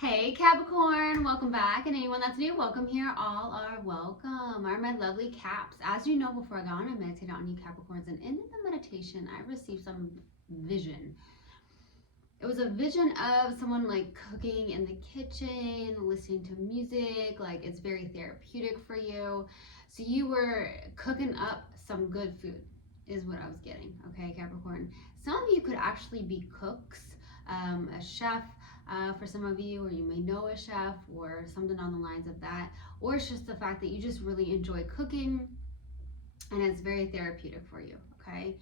Hey Capricorn, welcome back, and anyone that's new, welcome here. All are welcome. Are my lovely Caps. As you know, before I got on, I meditated on you Capricorns, and in the meditation, I received some vision. It was a vision of someone like cooking in the kitchen, listening to music, like it's very therapeutic for you. So you were cooking up some good food, is what I was getting. Okay, Capricorn. Some of you could actually be cooks, a chef for some of you, or you may know a chef or something on the lines of that, or it's just the fact that you just really enjoy cooking and it's very therapeutic for you. Okay,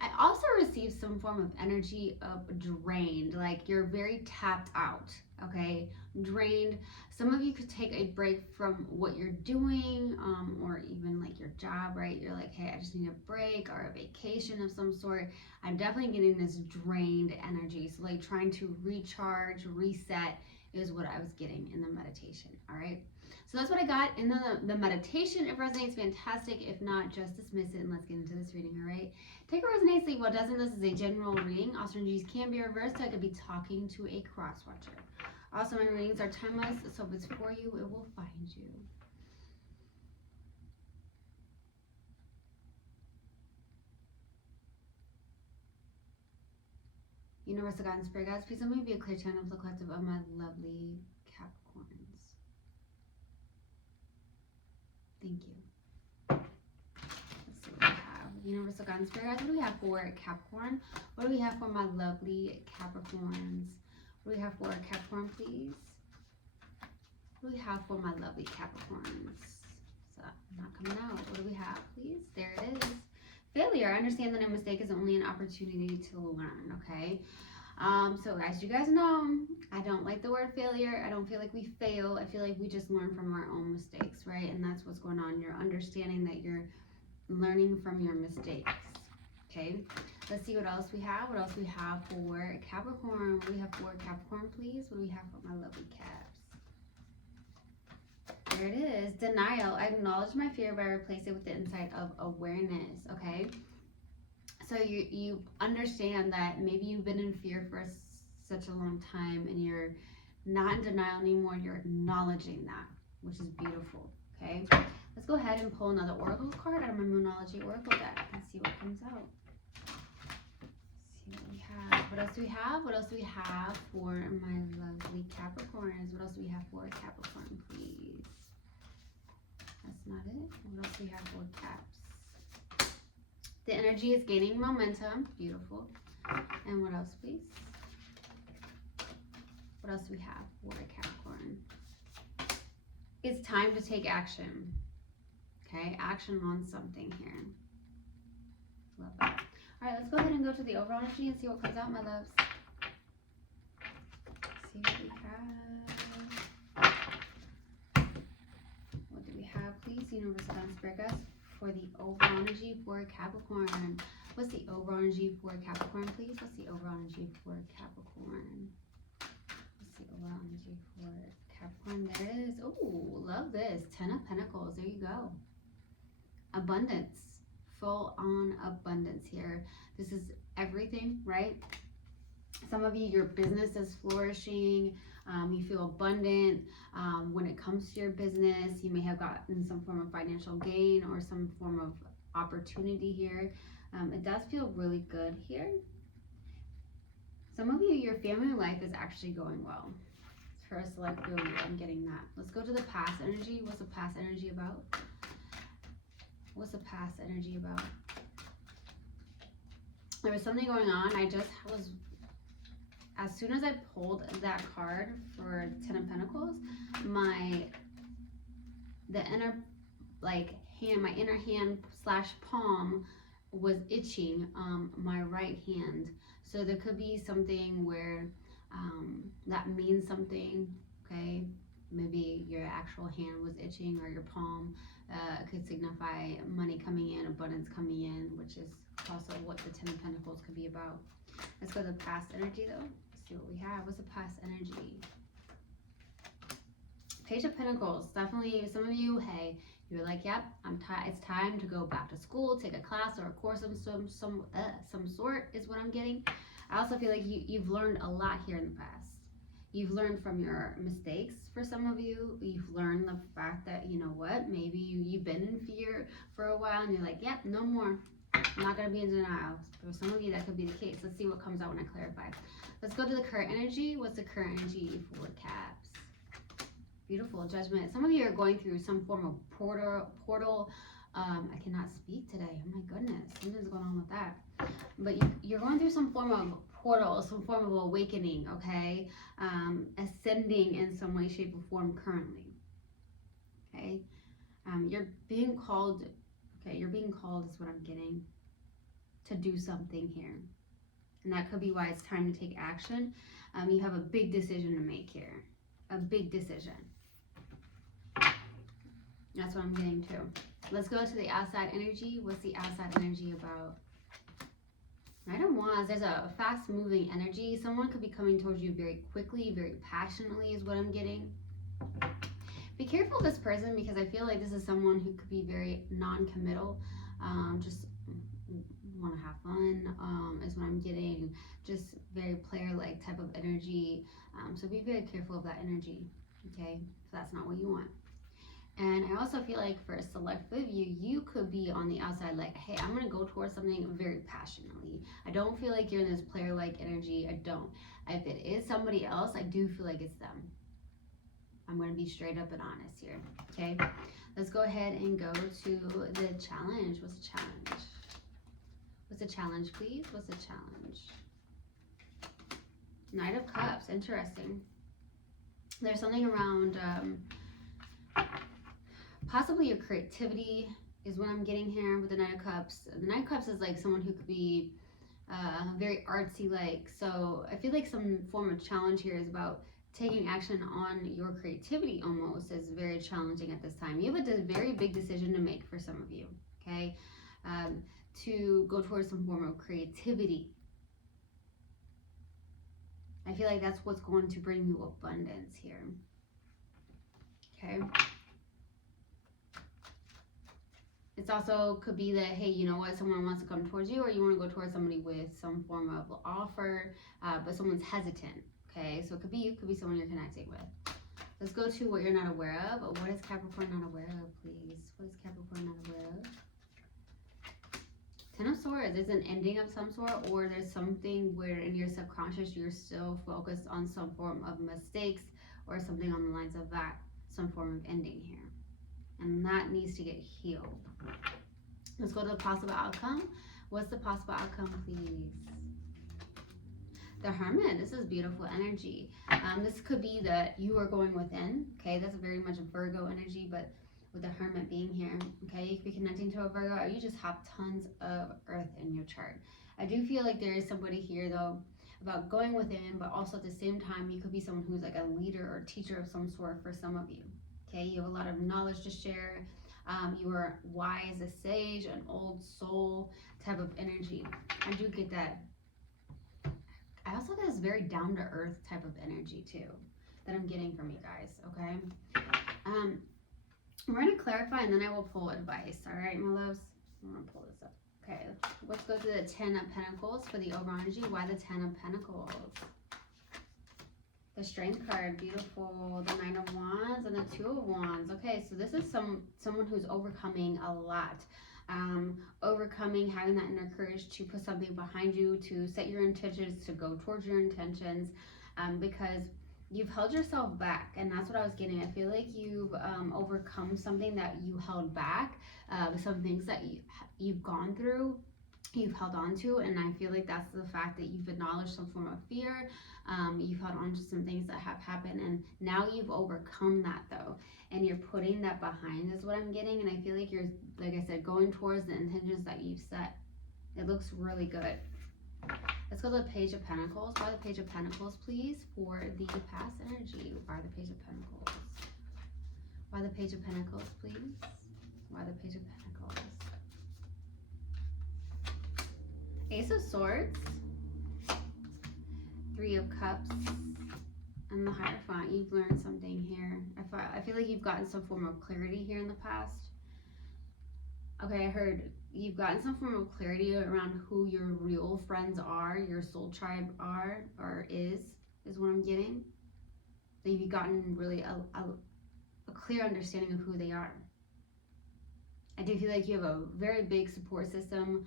I also received some form of energy of drained, like you're very tapped out, okay? Drained. Some of you could take a break from what you're doing, or even like your job, right? You're like, hey, I just need a break or a vacation of some sort. I'm definitely getting this drained energy. So, like, trying to recharge, reset is what I was getting in the meditation, all right? So that's what I got in the meditation. If it resonates, fantastic. If not, just dismiss it and let's get into this reading, all right? Take what resonates, leave what doesn't. This is a general reading. Also, energies can be reversed, so I could be talking to a cross watcher. Also, my readings are timeless, so if it's for you, it will find you. Universal God and Spirit Guides, please let me be a clear channel of the collective of my lovely Capricorns. Thank you. Let's see what we have. Universal God and Spirit Guides, what do we have for Capricorn? What do we have for my lovely Capricorns? What do we have for Capricorn, please? What do we have for my lovely Capricorns? So, not coming out. What do we have, please? There it is. Failure. I understand that a mistake is only an opportunity to learn, okay? So as you guys know, I don't like the word failure. I don't feel like we fail. I feel like we just learn from our own mistakes, right? And that's what's going on. You're understanding that you're learning from your mistakes, okay? Let's see what else we have. What else we have for Capricorn? What do we have for Capricorn, please? What do we have for my lovely Caps? There it is. Denial. I acknowledge my fear, but I replace it with the insight of awareness, okay? So you understand that maybe you've been in fear for such a long time and you're not in denial anymore. You're acknowledging that, which is beautiful, okay? Let's go ahead and pull another oracle card out of my Moonology Oracle deck and see what comes out. See what we have. What else do we have? What else do we have for my lovely Capricorns? What else do we have for Capricorn, please? That's not it. What else do we have for Caps? The energy is gaining momentum. Beautiful. And what else, please? What else do we have for Capricorn? It's time to take action. Okay, action on something here. Love that. All right, let's go ahead and go to the overall energy and see what comes out, my loves. See what we have. What do we have, please? Universal God and Spirit Guides for the overall energy for Capricorn. What's the overall energy for Capricorn, please? What's the overall energy for Capricorn? What's the overall energy for Capricorn? There it is. Oh, love this. 10 of Pentacles. There you go. Abundance. Full on abundance here. This is everything, right? Some of you, your business is flourishing. You feel abundant when it comes to your business. You may have gotten some form of financial gain or some form of opportunity here. It does feel really good here. Some of you, your family life is actually going well. For a select few, I'm getting that. Let's go to the past energy. What's the past energy about? What's the past energy about? There was something going on. I just was, as soon as I pulled that card for 10 of Pentacles, my inner hand slash palm was itching my right hand. So there could be something where that means something, okay? Maybe your actual hand was itching or your palm could signify money coming in, abundance coming in, which is also what the 10 of Pentacles could be about. Let's go to the past energy though. Let's see what we have. What's the past energy? Page of Pentacles. Definitely some of you, hey, you're like, yep, it's time to go back to school, take a class or a course of some sort is what I'm getting. I also feel like you've learned a lot here in the past. You've learned from your mistakes for some of you. You've learned the fact that, you know what, maybe you've been in fear for a while and you're like, yep, no more. I'm not going to be in denial. For some of you, that could be the case. Let's see what comes out when I clarify. Let's go to the current energy. What's the current energy for Caps? Beautiful Judgment. Some of you are going through some form of portal. I cannot speak today. Oh my goodness. Something's going on with that. But you're going through some form of portal, some form of awakening, okay? Ascending in some way, shape, or form currently, okay? You're being called, okay, you're being called is what I'm getting, to do something here. And that could be why it's time to take action. You have a big decision to make here, a big decision. That's what I'm getting to. Let's go to the outside energy. What's the outside energy about? Knight of Wands, there's a fast moving energy. Someone could be coming towards you very quickly, very passionately is what I'm getting. Be careful of this person because I feel like this is someone who could be very non-committal. Just want to have fun is what I'm getting. Just very player-like type of energy. So be very careful of that energy, okay? So that's not what you want. And I also feel like for a select few of you, you could be on the outside like, hey, I'm going to go towards something very passionately. I don't feel like you're in this player-like energy. I don't. If it is somebody else, I do feel like it's them. I'm going to be straight up and honest here, okay? Let's go ahead and go to the challenge. What's the challenge? What's the challenge, please? What's the challenge? Knight of Cups. Interesting. There's something around... possibly your creativity is what I'm getting here with the Knight of Cups. The Knight of Cups is like someone who could be very artsy-like. So I feel like some form of challenge here is about taking action on your creativity almost is very challenging at this time. You have a very big decision to make for some of you, okay? To go towards some form of creativity. I feel like that's what's going to bring you abundance here, okay? It's also could be that, hey, you know what, someone wants to come towards you or you want to go towards somebody with some form of offer, but someone's hesitant, okay? So it could be you, could be someone you're connecting with. Let's go to what you're not aware of. What is Capricorn not aware of, please? What is Capricorn not aware of? Ten of Swords. There's an ending of some sort, or there's something where in your subconscious you're still focused on some form of mistakes or something on the lines of that, some form of ending here. And that needs to get healed. Let's go to the possible outcome. What's the possible outcome, please? The Hermit. This is beautiful energy. This could be that you are going within. Okay, that's very much a Virgo energy, but with the Hermit being here, okay, you could be connecting to a Virgo, or you just have tons of Earth in your chart. I do feel like there is somebody here, though, about going within, but also at the same time, you could be someone who's like a leader or teacher of some sort for some of you. Okay, you have a lot of knowledge to share. You are wise, a sage, an old soul type of energy. I do get that. I also get this very down to earth type of energy too that I'm getting from you guys. Okay, we're gonna clarify and then I will pull advice. All right, my loves. I'm gonna pull this up. Okay, let's go to the Ten of Pentacles for the overall energy. Why the Ten of Pentacles? The Strength card, beautiful. The Nine of Wands and the Two of Wands. Okay, so this is someone who's overcoming a lot. Overcoming, having that inner courage to put something behind you, to set your intentions, to go towards your intentions, because you've held yourself back, and that's what I was getting. I feel like you've overcome something that you held back, some things that you've gone through, you've held on to, and I feel like that's the fact that you've acknowledged some form of fear. You've held on to some things that have happened, and now you've overcome that though, and you're putting that behind is what I'm getting. And I feel like you're, like I said, going towards the intentions that you've set. It looks really good. Let's go to the Page of Pentacles. Why the Page of Pentacles, please, for the past energy? Why the Page of Pentacles? Why the Page of Pentacles, please? Why the Page of Pentacles? Ace of Swords, Three of Cups, and the Hierophant. You've learned something here. I feel like you've gotten some form of clarity here in the past. Okay, I heard you've gotten some form of clarity around who your real friends are, your soul tribe are, or is what I'm getting. that you've gotten really a clear understanding of who they are. I do feel like you have a very big support system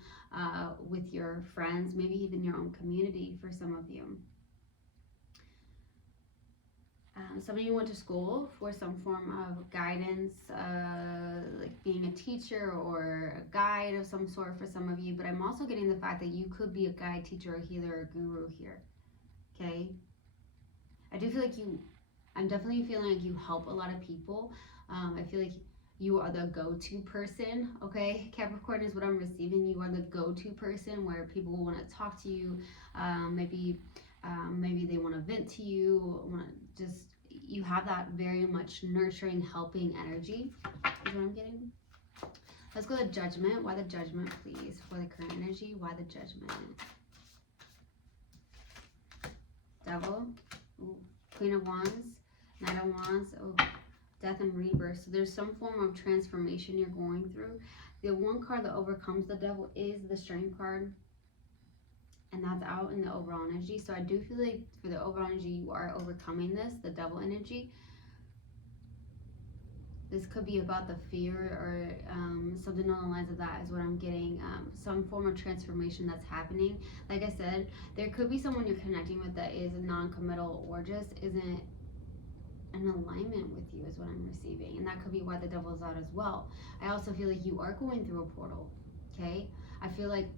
with your friends, maybe even your own community for some of you. Some of you went to school for some form of guidance, like being a teacher or a guide of some sort for some of you, but I'm also getting the fact that you could be a guide, teacher, a healer, a guru here, okay? I do feel like I'm definitely feeling like you help a lot of people. I feel like you are the go-to person, okay? Capricorn is what I'm receiving. You are the go-to person where people will want to talk to you. Maybe they want to vent to you, you have that very much nurturing, helping energy, is what I'm getting. Let's go to Judgment. Why the Judgment, please? For the current energy, why the Judgment? Devil. Ooh. Queen of Wands. Knight of Wands. Oh, Death and Rebirth. So there's some form of transformation you're going through. The one card that overcomes the Devil is the Strength card. And that's out in the overall energy. So I do feel like for the overall energy, you are overcoming this, the Devil energy. This could be about the fear or something along the lines of that is what I'm getting. Some form of transformation that's happening. Like I said, there could be someone you're connecting with that is non-committal or just isn't in alignment with you is what I'm receiving. And that could be why the Devil's out as well. I also feel like you are going through a portal, okay? I feel like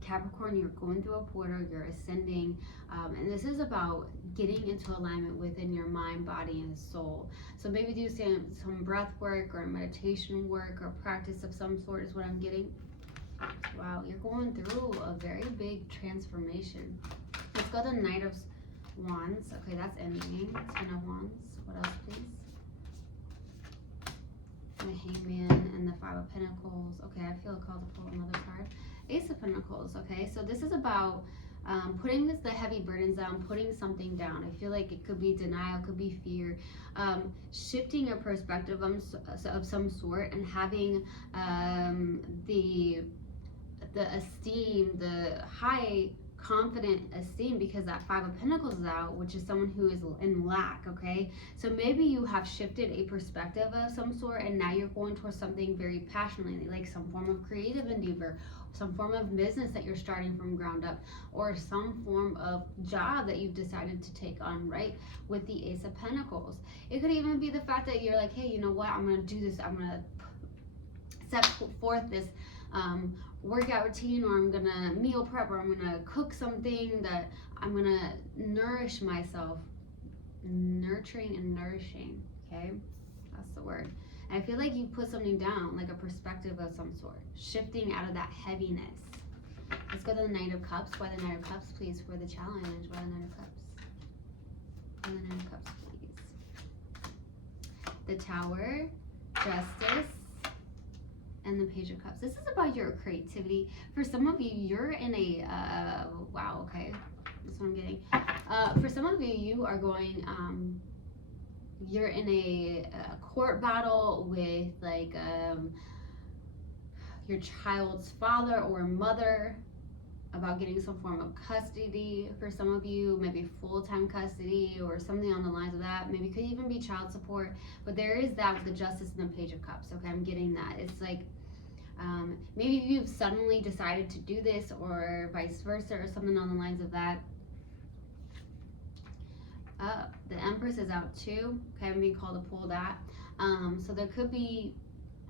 Capricorn, you're going through a portal, you're ascending, and this is about getting into alignment within your mind, body, and soul. So maybe do some breath work or meditation work or practice of some sort is what I'm getting. Wow, you're going through a very big transformation. Let's go to Knight of Wands. Okay, that's ending. Ten of Wands. What else, please? The Hangman and the Five of Pentacles. Okay, I feel called to pull another card. Ace of Pentacles. Okay, so this is about putting the heavy burdens down, putting something down. I feel like it could be denial, could be fear, shifting your perspective of some sort, and having the esteem, the high confident esteem, because that Five of Pentacles is out, which is someone who is in lack. Okay, so maybe you have shifted a perspective of some sort and now you're going towards something very passionately, like some form of creative endeavor, some form of business that you're starting from ground up, or some form of job that you've decided to take on, right? With the Ace of Pentacles, it could even be the fact that you're like, hey, you know what, I'm gonna do this, I'm gonna set forth this workout routine, or I'm gonna meal prep, or I'm gonna cook something that I'm gonna nourish myself. Nurturing and nourishing, okay? That's the word. And I feel like you put something down, like a perspective of some sort, shifting out of that heaviness. Let's go to the Knight of Cups. Why the Knight of Cups, please, for the challenge? Why the Knight of Cups? Why the Knight of Cups, please? The Tower, Justice, and the Page of Cups. This is about your creativity. For some of you, you're in a, wow, okay, that's what I'm getting. For some of you, you are going, you're in a court battle with like your child's father or mother about getting some form of custody. For some of you, maybe full-time custody or something on the lines of that. Maybe it could even be child support, but there is that with the Justice and the Page of Cups. Okay, I'm getting that. It's like maybe you've suddenly decided to do this, or vice versa, or something on the lines of that. The Empress is out too. Okay, I'm being called to pull that. So there could be,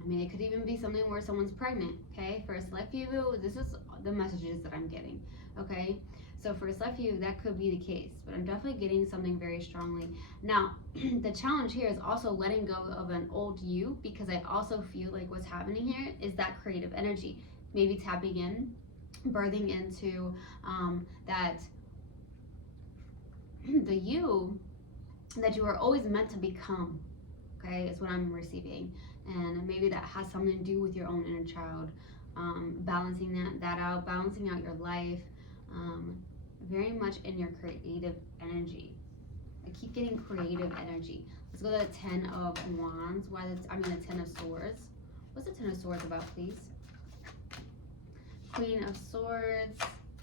I mean, it could even be something where someone's pregnant. Okay, for a select few, this is the messages that I'm getting. Okay, so for a select few, that could be the case, but I'm definitely getting something very strongly. Now, the challenge here is also letting go of an old you, because I also feel like what's happening here is that creative energy. Maybe tapping in, birthing into that the you that you were always meant to become, okay, is what I'm receiving. And maybe that has something to do with your own inner child, balancing that out, balancing out your life, very much in your creative energy. I keep getting creative energy. Let's go to the Ten of Wands. The Ten of Swords. What's the Ten of Swords about, please? Queen of Swords,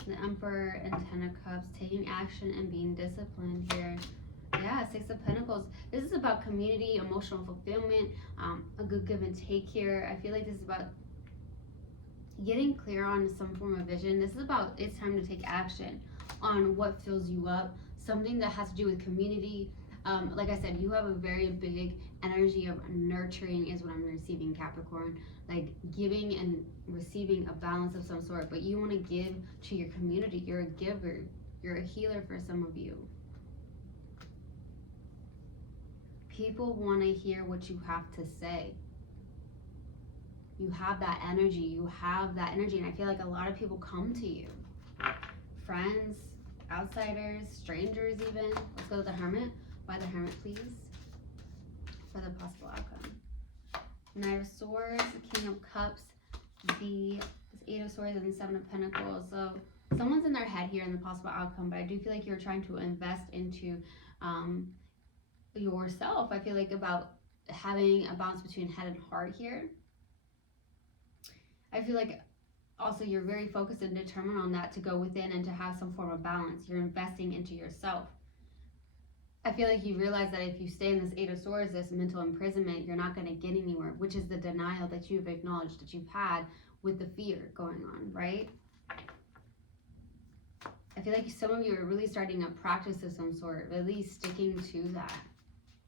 the Emperor, and Ten of Cups. Taking action and being disciplined here. Yeah, Yeah, Six of Pentacles. This is about community, emotional fulfillment, a good give and take here. I feel like this is about getting clear on some form of vision. This is about it's time to take action on what fills you up, something that has to do with community. Like I said, you have a very big energy of nurturing is what I'm receiving, Capricorn. Like giving and receiving a balance of some sort, but you want to give to your community. You're a giver. You're a healer for some of you. People want to hear what you have to say. You have that energy. You have that energy. And I feel like a lot of people come to you. Friends, outsiders, strangers even. Let's go to the Hermit. By the Hermit, please. For the possible outcome. Knight of Swords, King of Cups, the Eight of Swords, and the Seven of Pentacles. So someone's in their head here in the possible outcome, but I do feel like you're trying to invest into yourself. I feel like about having a balance between head and heart here. I feel like also you're very focused and determined on that to go within and to have some form of balance. You're investing into yourself. I feel like you realize that if you stay in this Eight of Swords, this mental imprisonment, you're not going to get anywhere, which is the denial that you've acknowledged that you've had with the fear going on, right? I feel like some of you are really starting a practice of some sort, really sticking to that.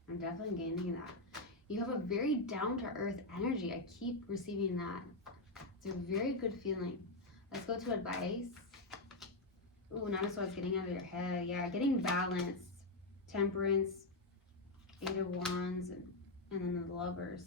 I'm definitely gaining that. You have a very down-to-earth energy. I keep receiving that. It's a very good feeling. Let's go to advice. Ooh, Knight of Swords, getting out of your head. Yeah, getting balance. Temperance, Eight of Wands, and then the Lovers.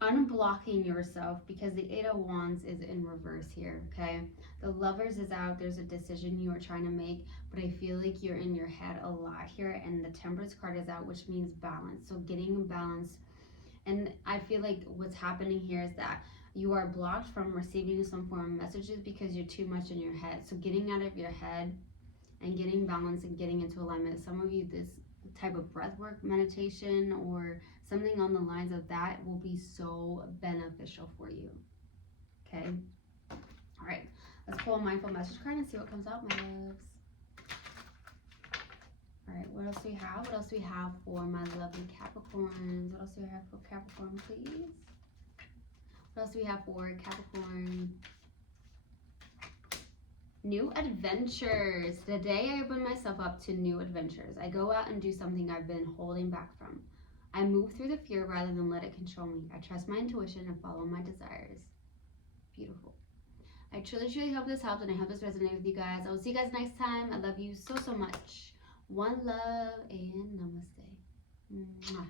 Unblocking yourself because the Eight of Wands is in reverse here, okay? The Lovers is out. There's a decision you are trying to make, but I feel like you're in your head a lot here, and the Temperance card is out, which means balance. So getting balance. And I feel like what's happening here is that you are blocked from receiving some form of messages because you're too much in your head. So getting out of your head and getting balance and getting into alignment. Some of you, this type of breath work, meditation, or something on the lines of that will be so beneficial for you. Okay? All right. Let's pull a mindful message card and see what comes out, my loves. All right. What else do we have? What else do we have for my lovely Capricorns? What else do we have for Capricorn, please? What else do we have for Capricorn? New adventures. Today I open myself up to new adventures. I go out and do something I've been holding back from. I move through the fear rather than let it control me. I trust my intuition and follow my desires. Beautiful. I truly hope this helped, and I hope this resonated with you guys. I will see you guys next time. I love you so much. One love and namaste. Mwah.